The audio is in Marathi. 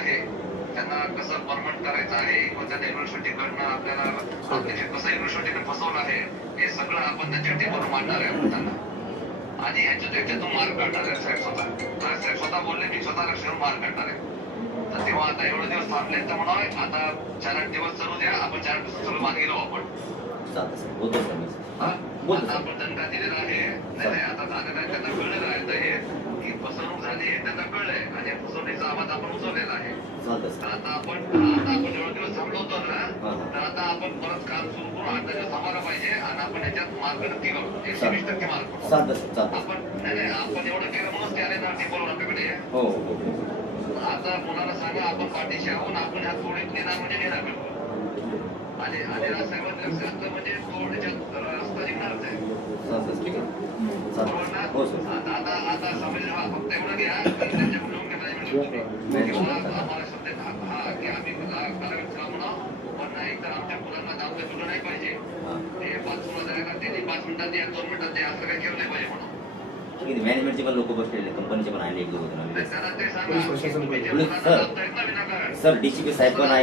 आहे त्यांना कसं परमनंट करायचं आहे किंवा त्यांना युनिव्हर्सिटीकडनं आपल्याला कसं युनिव्हर्सिटीने फसवलं आहे हे सगळं आपण त्यांच्या टीमवर मांडणार आहे आपण त्यांना. आणि ह्याच्यातून मार्क काढणार आहे साहेब साहेब स्वतः बोलले मी स्वतः लक्षात मार्क काढणार आहे. तर तेव्हा आता एवढे दिवस थांबले तर म्हणा आता 4-8 दिवस चालू द्या, आपण 4 दिवस चालू मागे घेऊ आपण. आता आपण दणका दिलेला आहे. नाही आता झालेला आहे, त्यांना कळलेलं आहे तर हे की फसवणूक झाली हे त्यांना कळलंय आणि फसवणुकीचा आवाज आपण उचललेला आहे. तर आता आपण एवढे दिवस थांबलो होतो ना, तर आता आपण परत काम सुरू करून 8 दिवस थांबायला पाहिजे आणि आपण याच्यात मार्क नक्की करू 120% मार्क. आपण नाही आपण एवढं केलं म्हणून ते आले ना टेबलवर आपल्याकडे. आता कोणाला सांगा आपण पाठीशी आहोत, आपण ह्या थोडीत नेणार म्हणजे नेणार बिलकुल. आणि रासाहेबांनी लक्षात म्हणजे थोड्याच्यात रस्ता निघणारच आहे. आता समजा फक्त एवढं घ्या त्यांच्याकडून आम्हाला सध्या हा की आम्ही करावीच का म्हणा, पण एकतर आमच्या मुलांना जाऊ दे तुला नाही पाहिजे ते 5 मुलं त्यांनी 5 मिनिटात या 2 मिनिटात ते असं काही केलं नाही पाहिजे म्हणून. मॅनेजमेंटचे पण लोक बसलेले, कंपनीचे पण आले एक दोन. ते सांगा सर डीसीपी साहेब पण आहे.